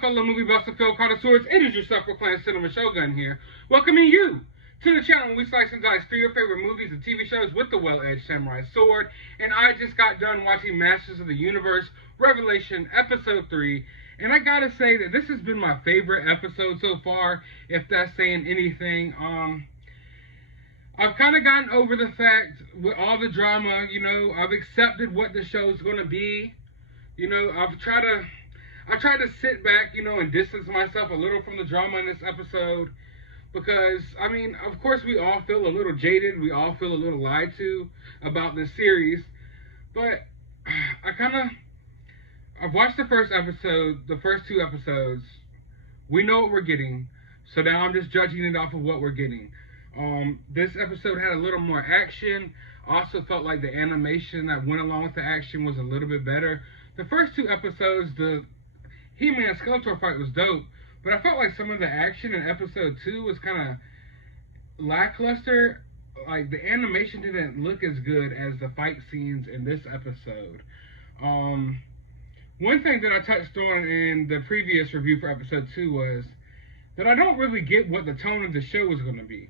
up, fellow movie buffs and film connoisseurs? It is your self-proclaimed Cinema Shogun here, welcoming you to the channel where we slice and dice through your favorite movies and TV shows with the well-edged samurai sword. And I just got done watching Masters of the Universe Revelation Episode 3, and I gotta say that this has been my favorite episode so far, if that's saying anything. I've kind of gotten over the fact, with all the drama, you know, I've accepted what the show's gonna be. You know, I've tried to sit back, you know, and distance myself a little from the drama in this episode, because, I mean, of course we all feel a little jaded, we all feel a little lied to about this series, but I've watched the first episode, the first two episodes, we know what we're getting, so now I'm just judging it off of what we're getting. This episode had a little more action. Also felt like the animation that went along with the action was a little bit better. The first two episodes, the He-Man Skeletor fight was dope, but I felt like some of the action in episode 2 was kind of lackluster. Like, the animation didn't look as good as the fight scenes in this episode. One thing that I touched on in the previous review for episode 2 was that I don't really get what the tone of the show was going to be.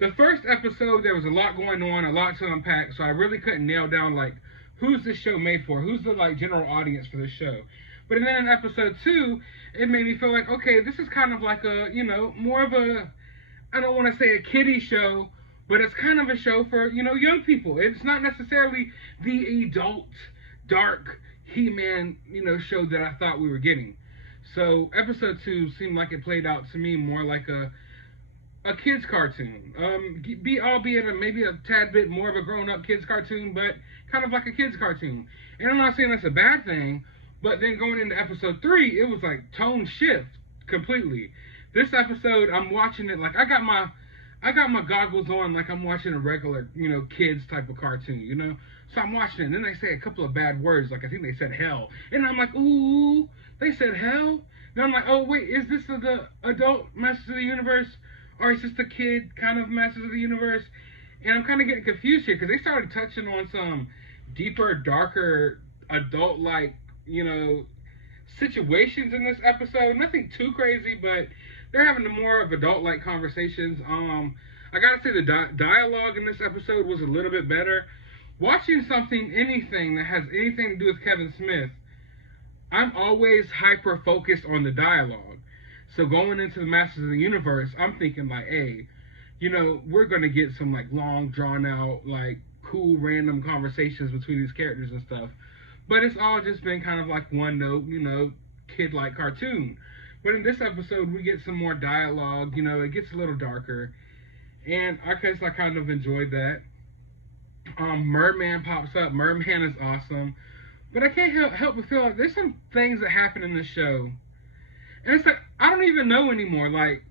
The first episode, there was a lot going on, a lot to unpack, so I really couldn't nail down, like, who's this show made for? Who's the, like, general audience for this show? But then in episode 2, it made me feel like, okay, this is kind of like a, you know, more of a, I don't want to say a kiddie show, but it's kind of a show for, you know, young people. It's not necessarily the adult, dark He-Man, you know, show that I thought we were getting. So episode 2 seemed like it played out to me more like a kid's cartoon. Albeit maybe a tad bit more of a grown-up kid's cartoon, but kind of like a kid's cartoon. And I'm not saying that's a bad thing, but then going into episode 3, it was like tone shift completely. This episode, I'm watching it like I got my goggles on like I'm watching a regular, you know, kids type of cartoon, you know? So I'm watching it, and then they say a couple of bad words, like I think they said hell. And I'm like, ooh, they said hell? Then I'm like, oh wait, is this the adult Masters of the Universe? Or is this the kid kind of Masters of the Universe? And I'm kind of getting confused here, because they started touching on some deeper, darker, adult-like, you know, situations in this episode. Nothing too crazy, but they're having more of adult-like conversations. I gotta say the dialogue in this episode was a little bit better. Watching anything that has anything to do with Kevin Smith, I'm always hyper-focused on the dialogue. So going into the Masters of the Universe, I'm thinking like, hey, you know, we're going to get some like long, drawn-out, like cool, random conversations between these characters and stuff. But it's all just been kind of like one note, you know, kid-like cartoon. But in this episode, we get some more dialogue, you know, it gets a little darker. And I guess I kind of enjoyed that. Merman pops up. Merman is awesome. But I can't help but feel like there's some things that happen in this show. And it's like, I don't even know anymore. Like,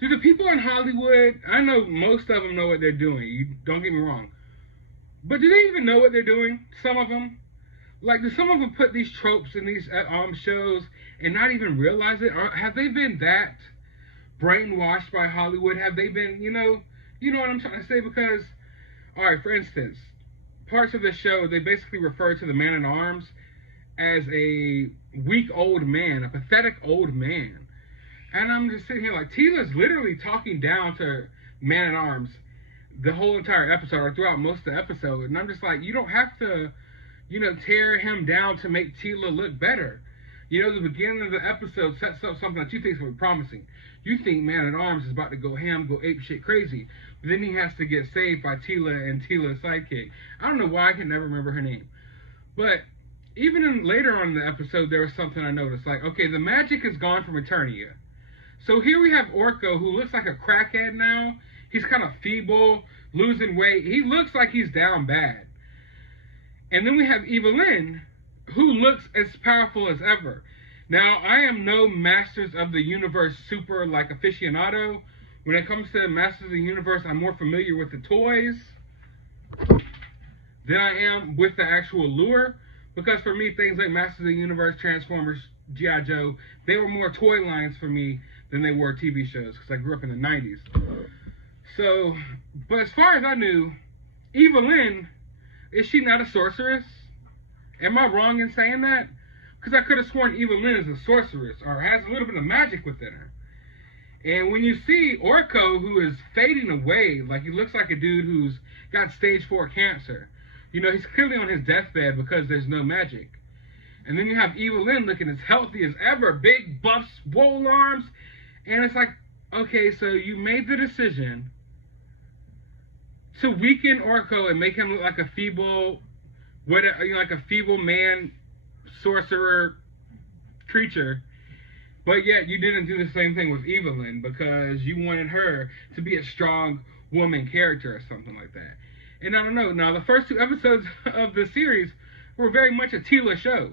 do the people in Hollywood, I know most of them know what they're doing. Don't get me wrong. But do they even know what they're doing? Some of them? Like, do some of them put these tropes in these shows and not even realize it? Or have they been that brainwashed by Hollywood? Have they been, you know what I'm trying to say? Because, alright, for instance, parts of the show, they basically refer to the Man-at-Arms as a weak old man, a pathetic old man. And I'm just sitting here like, Teela's literally talking down to Man-at-Arms the whole entire episode, or throughout most of the episode. And I'm just like, you don't have to, you know, tear him down to make Teela look better. You know, the beginning of the episode sets up something that you think is going to be promising. You think Man-at-Arms is about to go ham, go ape shit crazy. But then he has to get saved by Teela and Teela's sidekick. I don't know why I can never remember her name. But even later on in the episode, there was something I noticed. Like, okay, the magic is gone from Eternia. So here we have Orko, who looks like a crackhead now. He's kind of feeble, losing weight. He looks like he's down bad. And then we have Evelyn, who looks as powerful as ever. Now, I am no Masters of the Universe super, like, aficionado. When it comes to Masters of the Universe, I'm more familiar with the toys than I am with the actual lure. Because for me, things like Masters of the Universe, Transformers, G.I. Joe, they were more toy lines for me than they were TV shows, because I grew up in the 90s. So, but as far as I knew, Evelyn, is she not a sorceress? Am I wrong in saying that? Because I could have sworn Evelyn is a sorceress or has a little bit of magic within her. And when you see Orko, who is fading away, like he looks like a dude who's got stage 4 cancer. You know, he's clearly on his deathbed because there's no magic. And then you have Evelyn looking as healthy as ever, big buff, swole arms. And it's like, okay, so you made the decision to weaken Orko and make him look like a feeble, like a feeble man, sorcerer, creature. But yet you didn't do the same thing with Evelyn because you wanted her to be a strong woman character or something like that. And I don't know. Now, the first 2 episodes of the series were very much a Tila show.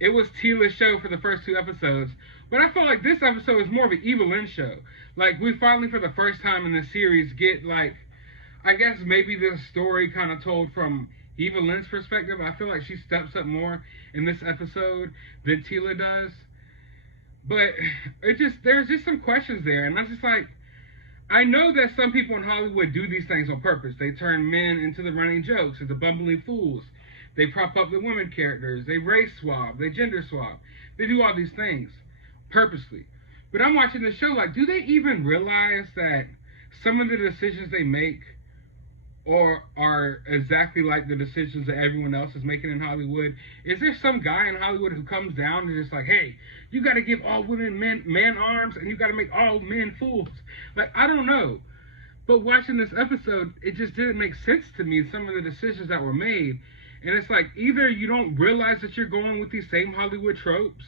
It was Tila's show for the first 2 episodes. But I felt like this episode was more of an Evelyn show. Like, we finally, for the first time in the series, get, like, I guess maybe the story kind of told from Evelyn's perspective. I feel like she steps up more in this episode than Tila does. But there's just some questions there. And I'm just like, I know that some people in Hollywood do these things on purpose. They turn men into the running jokes, into bumbling fools. They prop up the women characters. They race swap. They gender swap. They do all these things purposely. But I'm watching the show like, do they even realize that some of the decisions they make or are exactly like the decisions that everyone else is making in Hollywood? Is there some guy in Hollywood who comes down and is like, hey, you got to give all women man arms and you got to make all men fools? Like, I don't know. But watching this episode, it just didn't make sense to me, some of the decisions that were made. And it's like, either you don't realize that you're going with these same Hollywood tropes,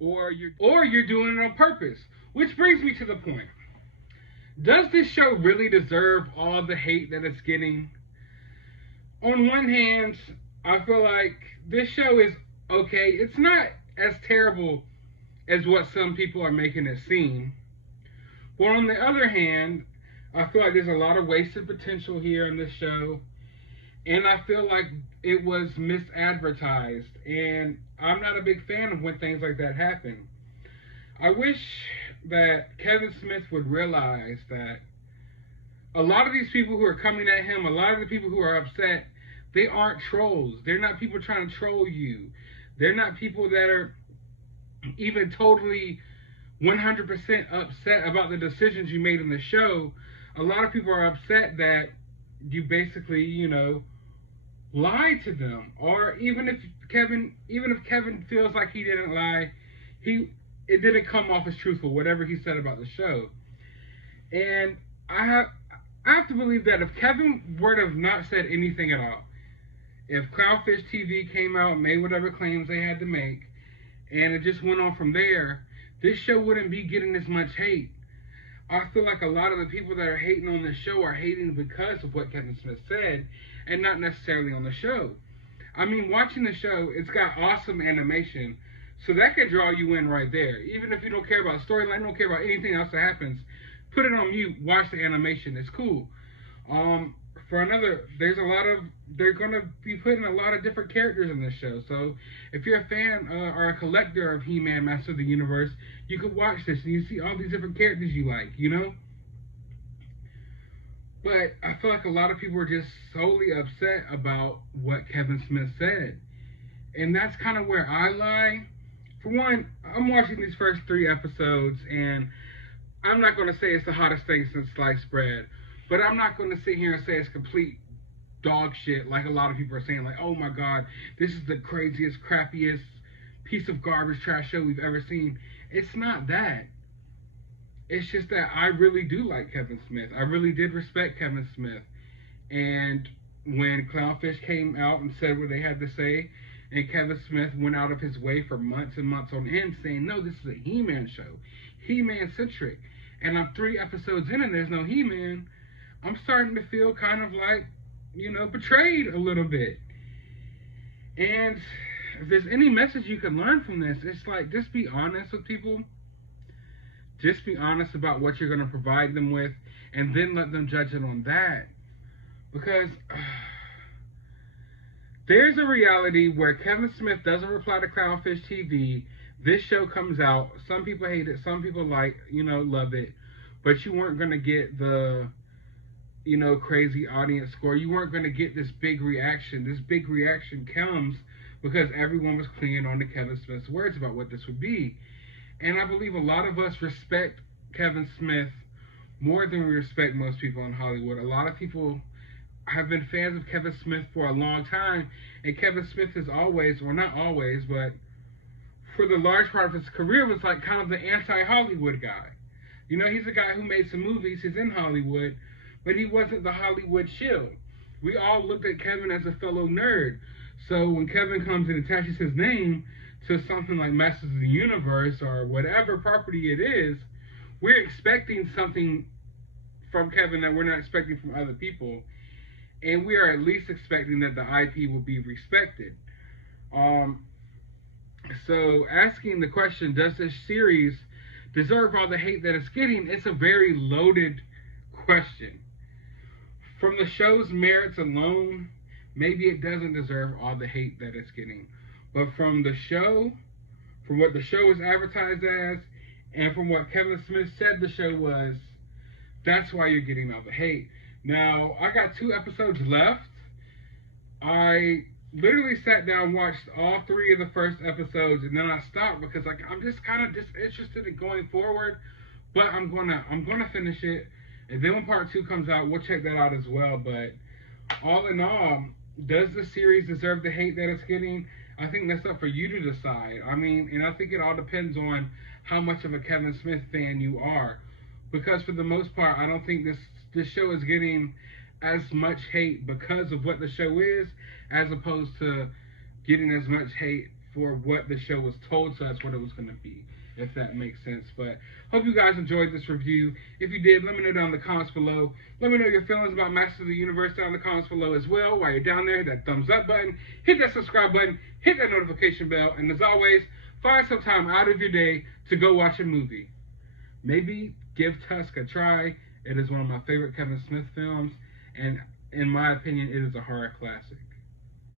or you're doing it on purpose. Which brings me to the point. Does this show really deserve all the hate that it's getting? On one hand, I feel like this show is okay. It's not as terrible as what some people are making it seem. But on the other hand, I feel like there's a lot of wasted potential here in this show. And I feel like it was misadvertised. And I'm not a big fan of when things like that happen. I wish that Kevin Smith would realize that a lot of these people who are coming at him, a lot of the people who are upset, they aren't trolls. They're not people trying to troll you. They're not people that are even totally 100% upset about the decisions you made in the show. A lot of people are upset that you basically, lied to them. Or even if Kevin feels like he didn't lie, it didn't come off as truthful, whatever he said about the show. And I have to believe that if Kevin were to have not said anything at all, if Clownfish TV came out and made whatever claims they had to make, and it just went on from there, this show wouldn't be getting as much hate. I feel like a lot of the people that are hating on this show are hating because of what Kevin Smith said, and not necessarily on the show. I mean, watching the show, it's got awesome animation, so that could draw you in right there. Even if you don't care about storyline, don't care about anything else that happens, put it on mute, watch the animation. It's cool. They're going to be putting a lot of different characters in this show. So if you're a fan or a collector of He-Man, Master of the Universe, you could watch this and you see all these different characters you like, But I feel like a lot of people are just solely upset about what Kevin Smith said. And that's kind of where I lie. For one, I'm watching these first 3 episodes, and I'm not going to say it's the hottest thing since sliced bread, but I'm not going to sit here and say it's complete dog shit like a lot of people are saying, like, oh my God, this is the craziest, crappiest piece of garbage trash show we've ever seen. It's not that. It's just that I really do like Kevin Smith. I really did respect Kevin Smith. And when Clownfish came out and said what they had to say, and Kevin Smith went out of his way for months and months on end saying, no, this is a He-Man show. He-Man centric. And I'm 3 episodes in and there's no He-Man. I'm starting to feel kind of like, betrayed a little bit. And if there's any message you can learn from this, it's like, just be honest with people. Just be honest about what you're going to provide them with, and then let them judge it on that. Because there's a reality where Kevin Smith doesn't reply to Clownfish TV. This show comes out. Some people hate it. Some people love it. But you weren't going to get the, crazy audience score. You weren't going to get this big reaction. This big reaction comes because everyone was clinging on to Kevin Smith's words about what this would be. And I believe a lot of us respect Kevin Smith more than we respect most people in Hollywood. A lot of people have been fans of Kevin Smith for a long time, and Kevin Smith is always, or not always, but for the large part of his career was like kind of the anti-Hollywood guy. You know, he's a guy who made some movies, he's in Hollywood, but he wasn't the Hollywood shield. We all looked at Kevin as a fellow nerd. So when Kevin comes and attaches his name to something like Masters of the Universe or whatever property it is, we're expecting something from Kevin that we're not expecting from other people. And we are at least expecting that the IP will be respected. So asking the question, does this series deserve all the hate that it's getting? It's a very loaded question. From the show's merits alone, maybe it doesn't deserve all the hate that it's getting. But from the show, from what the show is advertised as, and from what Kevin Smith said the show was, that's why you're getting all the hate. Now, I got 2 episodes left. I literally sat down, watched all 3 of the first episodes, and then I stopped because I'm just kind of disinterested in going forward. But I'm gonna finish it, and then when part 2 comes out, we'll check that out as well. But all in all, does the series deserve the hate that it's getting? I think that's up for you to decide. I mean, and I think it all depends on how much of a Kevin Smith fan you are. Because for the most part, I don't think this show is getting as much hate because of what the show is, as opposed to getting as much hate for what the show was told to us what it was going to be, if that makes sense. But hope you guys enjoyed this review. If you did, let me know down in the comments below. Let me know your feelings about Masters of the Universe down in the comments below as well. While you're down there, hit that thumbs up button, hit that subscribe button, hit that notification bell, and as always, find some time out of your day to go watch a movie. Maybe give Tusk a try. It is one of my favorite Kevin Smith films, and in my opinion, it is a horror classic.